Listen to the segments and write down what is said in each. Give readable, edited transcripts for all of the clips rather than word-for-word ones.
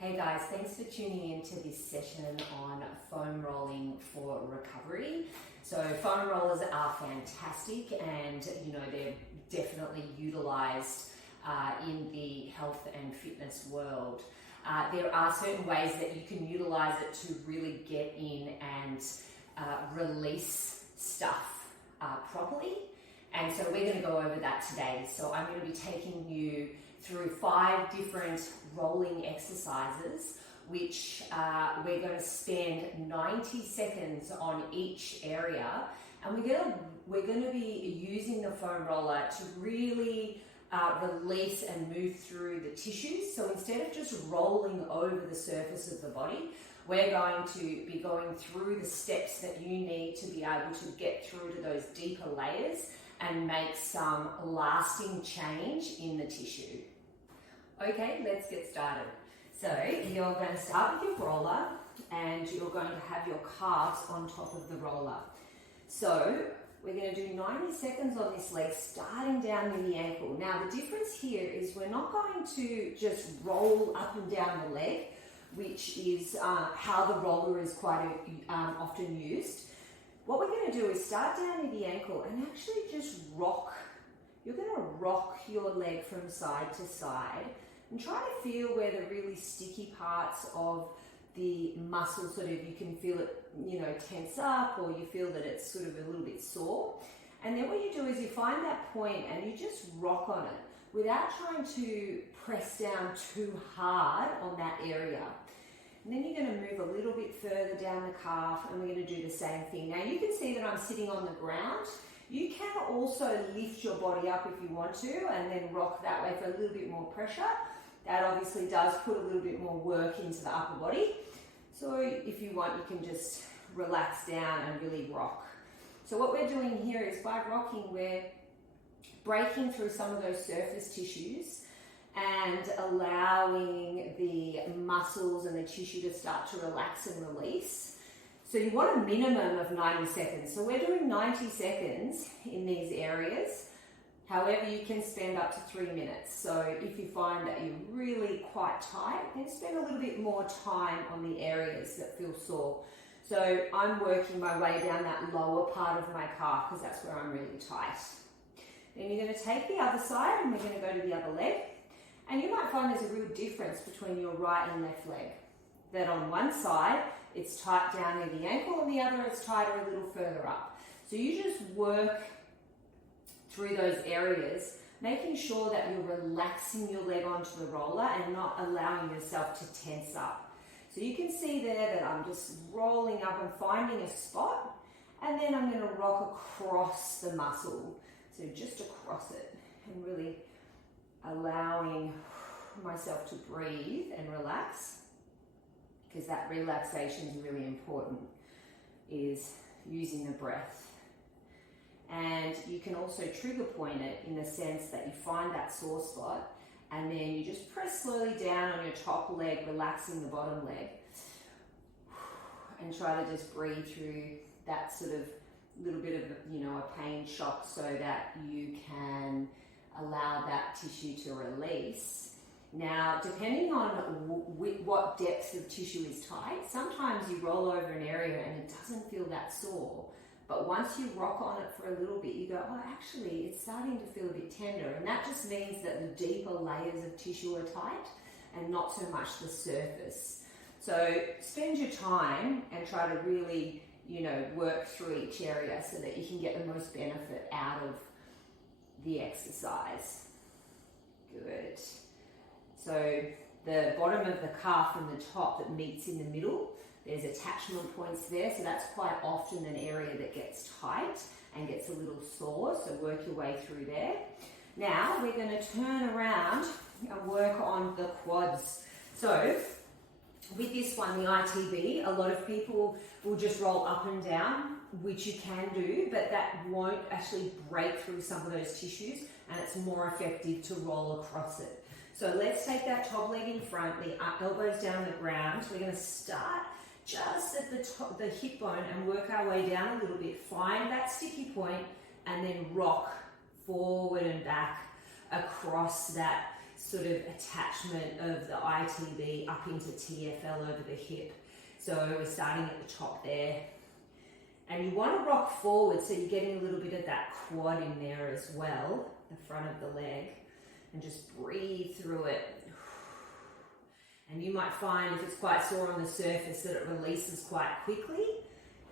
Hey guys, thanks for tuning in to this session on foam rolling for recovery. So foam rollers are fantastic and they're definitely utilised in the health and fitness world. There are certain ways that you can utilise it to really get in and release stuff properly. And so we're going to go over that today. So I'm going to be taking you through 5 different rolling exercises, which we're going to spend 90 seconds on each area. And we're going to be using the foam roller to really release and move through the tissues. So instead of just rolling over the surface of the body, we're going to be going through the steps that you need to be able to get through to those deeper layers and make some lasting change in the tissue. Okay, let's get started. So you're going to start with your roller and you're going to have your calves on top of the roller. So we're going to do 90 seconds on this leg, starting down near the ankle. Now the difference here is we're not going to just roll up and down the leg, which is how the roller is quite often used. What we're going to do is start down near the ankle and actually just rock. You're going to rock your leg from side to side and try to feel where the really sticky parts of the muscle you can feel it, tense up, or you feel that it's sort of a little bit sore. And then what you do is you find that point and you just rock on it without trying to press down too hard on that area. And then you're going to move a little bit further down the calf and we're going to do the same thing. Now you can see that I'm sitting on the ground. You can also lift your body up if you want to and then rock that way for a little bit more pressure. That obviously does put a little bit more work into the upper body. So if you want, you can just relax down and really rock. So what we're doing here is by rocking, we're breaking through some of those surface tissues and allowing the muscles and the tissue to start to relax and release. So you want a minimum of 90 seconds. So we're doing 90 seconds in these areas. However, you can spend up to 3 minutes. So if you find that you're really quite tight, then spend a little bit more time on the areas that feel sore. So I'm working my way down that lower part of my calf because that's where I'm really tight. Then you're going to take the other side and we're going to go to the other leg. And you might find there's a real difference between your right and left leg. That on one side, it's tight down near the ankle, and the other it's tighter a little further up. So you just work through those areas, making sure that you're relaxing your leg onto the roller and not allowing yourself to tense up. So you can see there that I'm just rolling up and finding a spot, and then I'm going to rock across the muscle. So just across it and really allowing myself to breathe and relax, because that relaxation is really important, is using the breath. And you can also trigger point it in the sense that you find that sore spot and then you just press slowly down on your top leg, relaxing the bottom leg, and try to just breathe through that sort of little bit of a pain shock so that you can allow that tissue to release. Now, depending on what depth of tissue is tight, sometimes you roll over an area and it doesn't feel that sore. But once you rock on it for a little bit, you go, oh, actually, it's starting to feel a bit tender. And that just means that the deeper layers of tissue are tight and not so much the surface. So spend your time and try to really, work through each area so that you can get the most benefit out of the exercise. Good. So the bottom of the calf and the top that meets in the middle, there's attachment points there, so that's quite often an area that gets tight and gets a little sore, so work your way through there. Now we're going to turn around and work on the quads. So with this one, the ITB, a lot of people will just roll up and down, which you can do, but that won't actually break through some of those tissues, and it's more effective to roll across it. So let's take that top leg in front, the elbows down the ground. We're going to start just at the top, the hip bone, and work our way down a little bit. Find that sticky point and then rock forward and back across that sort of attachment of the ITB up into TFL over the hip. So we're starting at the top there. And you want to rock forward so you're getting a little bit of that quad in there as well, the front of the leg. And just breathe through it. And you might find if it's quite sore on the surface that it releases quite quickly.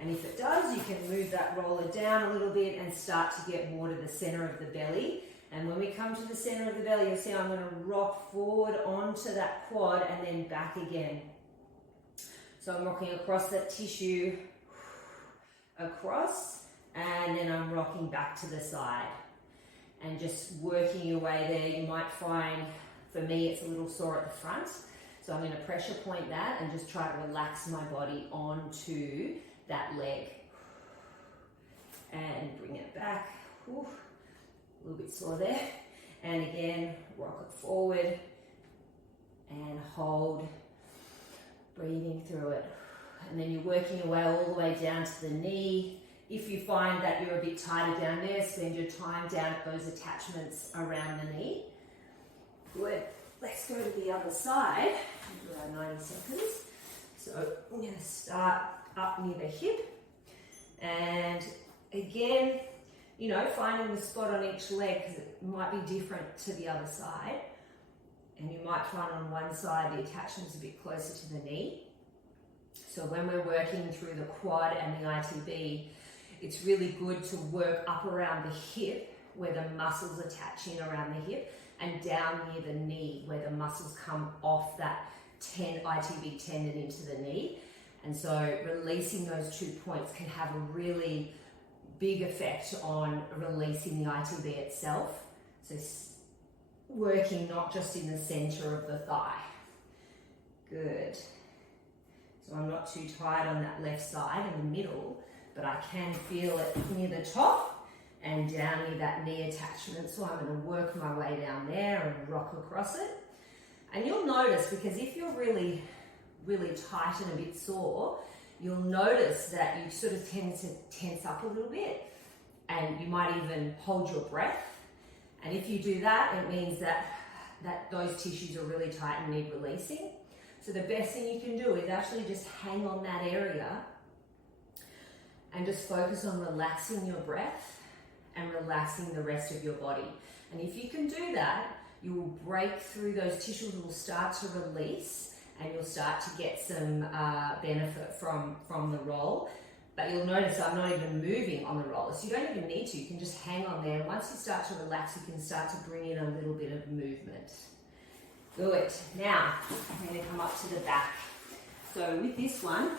And if it does, you can move that roller down a little bit and start to get more to the center of the belly. And when we come to the center of the belly, you'll see I'm going to rock forward onto that quad and then back again. So I'm rocking across that tissue, across, and then I'm rocking back to the side. And just working your way there, you might find, for me, it's a little sore at the front. So I'm going to pressure point that and just try to relax my body onto that leg. And bring it back. Whew. A little bit sore there. And again, rock it forward and hold. Breathing through it. And then you're working your way all the way down to the knee. If you find that you're a bit tighter down there, spend your time down at those attachments around the knee. Good. Let's go to the other side. Around 90 seconds. So I'm going to start up near the hip. And again, you know, finding the spot on each leg because it might be different to the other side. And you might find on one side the attachment's a bit closer to the knee. So when we're working through the quad and the ITB, it's really good to work up around the hip where the muscles attach in around the hip and down near the knee where the muscles come off that ITB tendon into the knee. And so releasing those 2 points can have a really big effect on releasing the ITB itself. So working not just in the center of the thigh. Good. So I'm not too tight on that left side in the middle, but I can feel it near the top and down near that knee attachment. So I'm going to work my way down there and rock across it. And you'll notice, because if you're really, really tight and a bit sore, you'll notice that you sort of tend to tense up a little bit and you might even hold your breath. And if you do that, it means that those tissues are really tight and need releasing. So the best thing you can do is actually just hang on that area and just focus on relaxing your breath and relaxing the rest of your body. And if you can do that, you will break through those tissues, will start to release, and you'll start to get some benefit from the roll. But you'll notice I'm not even moving on the roller, so you don't even need to. You can just hang on there. And once you start to relax, you can start to bring in a little bit of movement. Good. Now, I'm going to come up to the back. So with this one,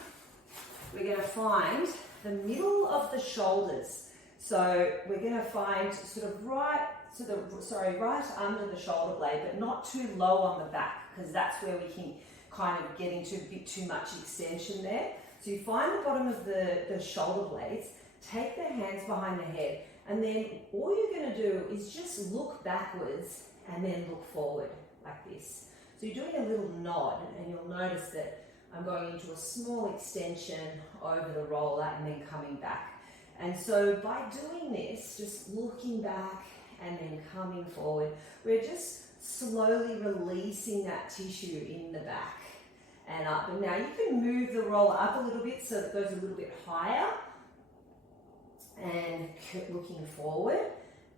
we're going to find the middle of the shoulders. So we're going to find sort of right under the shoulder blade, but not too low on the back, because that's where we can kind of get into a bit too much extension there. So you find the bottom of the shoulder blades, take the hands behind the head, and then all you're going to do is just look backwards and then look forward like this. So you're doing a little nod, and you'll notice that I'm going into a small extension over the roller and then coming back. And so by doing this, just looking back and then coming forward, we're just slowly releasing that tissue in the back and up. And now you can move the roller up a little bit so it goes a little bit higher and looking forward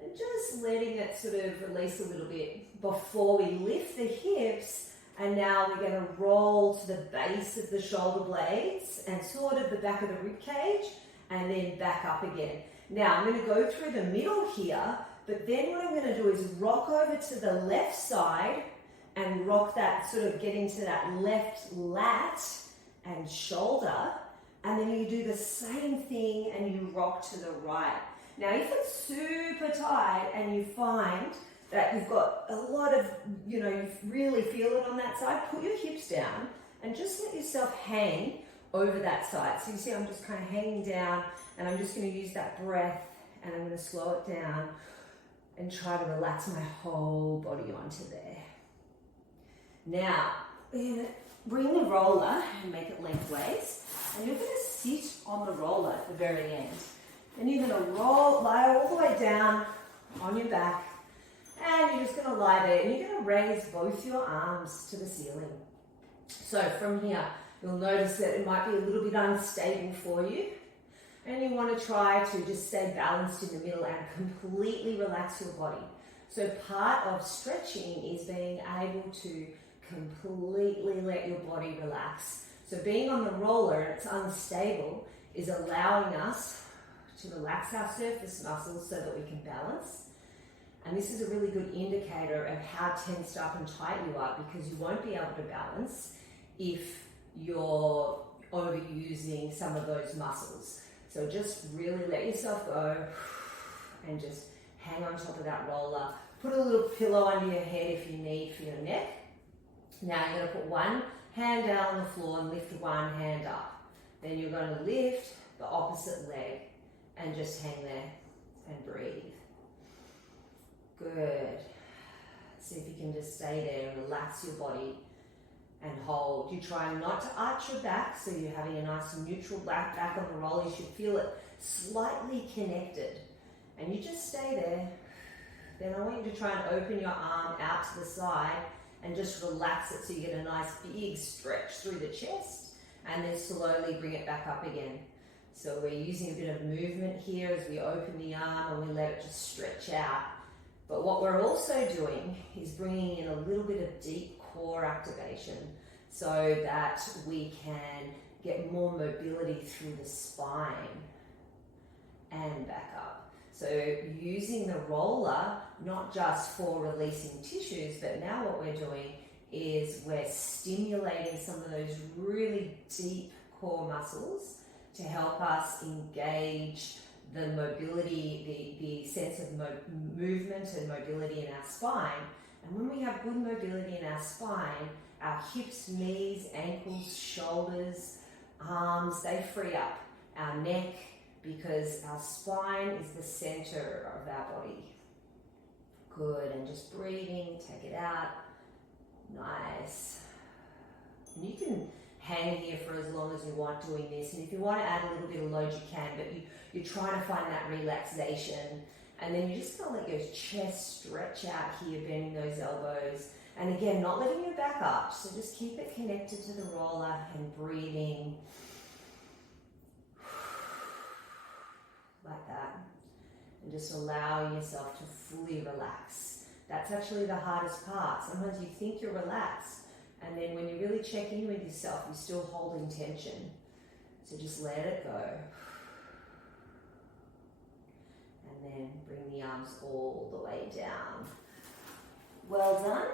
and just letting it sort of release a little bit before we lift the hips. And now we're going to roll to the base of the shoulder blades and sort of the back of the rib cage and then back up again. Now I'm going to go through the middle here, but then what I'm going to do is rock over to the left side and rock that, sort of get into that left lat and shoulder, and then you do the same thing and you rock to the right. Now if it's super tight and you find that you've got a lot of, you really feel it on that side, put your hips down and just let yourself hang over that side. So you see I'm just kind of hanging down, and I'm just going to use that breath and I'm going to slow it down and try to relax my whole body onto there. Now, we're going to bring the roller and make it lengthways, and you're going to sit on the roller at the very end. And you're going to lie all the way down on your back, And you're just going to lie there and you're going to raise both your arms to the ceiling. So from here, you'll notice that it might be a little bit unstable for you. And you want to try to just stay balanced in the middle and completely relax your body. So part of stretching is being able to completely let your body relax. So being on the roller and it's unstable is allowing us to relax our surface muscles so that we can balance. And this is a really good indicator of how tensed up and tight you are, because you won't be able to balance if you're overusing some of those muscles. So just really let yourself go and just hang on top of that roller. Put a little pillow under your head if you need for your neck. Now you're going to put one hand down on the floor and lift one hand up. Then you're going to lift the opposite leg and just hang there and breathe. Good. See if you can just stay there and relax your body and hold. You're trying not to arch your back, so you're having a nice neutral back on the roll. You should feel it slightly connected. And you just stay there. Then I want you to try and open your arm out to the side and just relax it so you get a nice big stretch through the chest, and then slowly bring it back up again. So we're using a bit of movement here as we open the arm and we let it just stretch out. But what we're also doing is bringing in a little bit of deep core activation so that we can get more mobility through the spine and back up. So using the roller, not just for releasing tissues, but now what we're doing is we're stimulating some of those really deep core muscles to help us engage the mobility, the sense of movement and mobility in our spine. And when we have good mobility in our spine, our hips, knees, ankles, shoulders, arms, they free up. Our neck, because our spine is the center of our body. Good, and just breathing, take it out. Nice. And you can hang here for as long as you want doing this. And if you want to add a little bit of load, you can, but you're trying to find that relaxation. And then you're just going to let your chest stretch out here, bending those elbows. And again, not letting your back up. So just keep it connected to the roller and breathing. Like that. And just allow yourself to fully relax. That's actually the hardest part. Sometimes you think you're relaxed, and then when you really check in with yourself, you're still holding tension. So just let it go. And then bring the arms all the way down. Well done.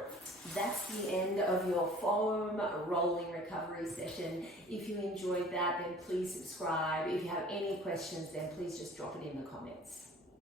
That's the end of your foam rolling recovery session. If you enjoyed that, then please subscribe. If you have any questions, then please just drop it in the comments.